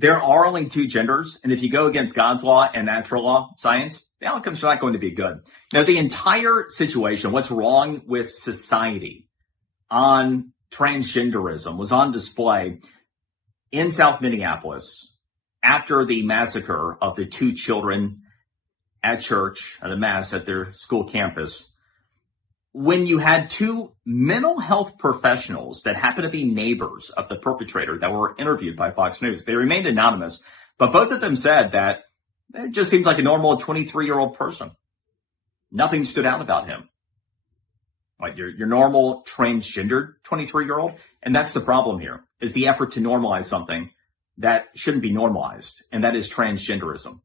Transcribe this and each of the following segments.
There are only two genders, and if you go against God's law and natural law, science, the outcomes are not going to be good. Now, the entire situation, what's wrong with society on transgenderism, was on display in South Minneapolis after the massacre of the two children at church, at a mass at their school campus, when you had two mental health professionals that happen to be neighbors of the perpetrator that were interviewed by Fox News. They remained anonymous, but both of them said that it just seems like a normal 23-year-old person. Nothing stood out about him. Like your normal transgendered 23-year-old. And that's the problem here, is the effort to normalize something that shouldn't be normalized, and that is transgenderism.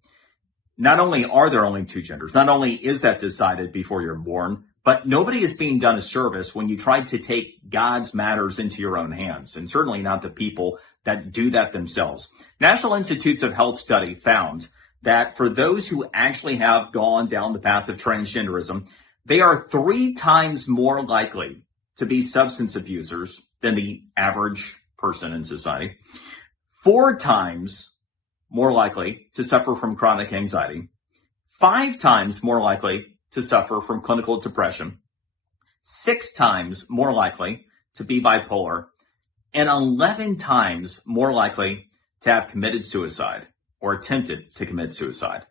Not only are there only two genders, not only is that decided before you're born, but nobody is being done a service when you try to take God's matters into your own hands, and certainly not the people that do that themselves. National Institutes of Health study found that for those who actually have gone down the path of transgenderism, they are 3 times more likely to be substance abusers than the average person in society, 4 times more likely to suffer from chronic anxiety, 5 times more likely to suffer from clinical depression, 6 times more likely to be bipolar, and 11 times more likely to have committed suicide or attempted to commit suicide.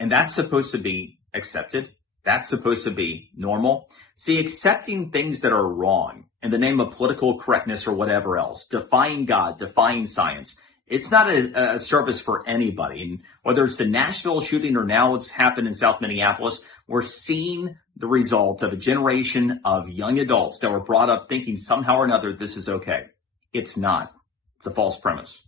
And that's supposed to be accepted. That's supposed to be normal. See, accepting things that are wrong in the name of political correctness or whatever else, defying God, defying science, it's not a service for anybody. And whether it's the Nashville shooting or now what's happened in South Minneapolis, we're seeing the result of a generation of young adults that were brought up thinking somehow or another this is okay. It's not. It's a false premise.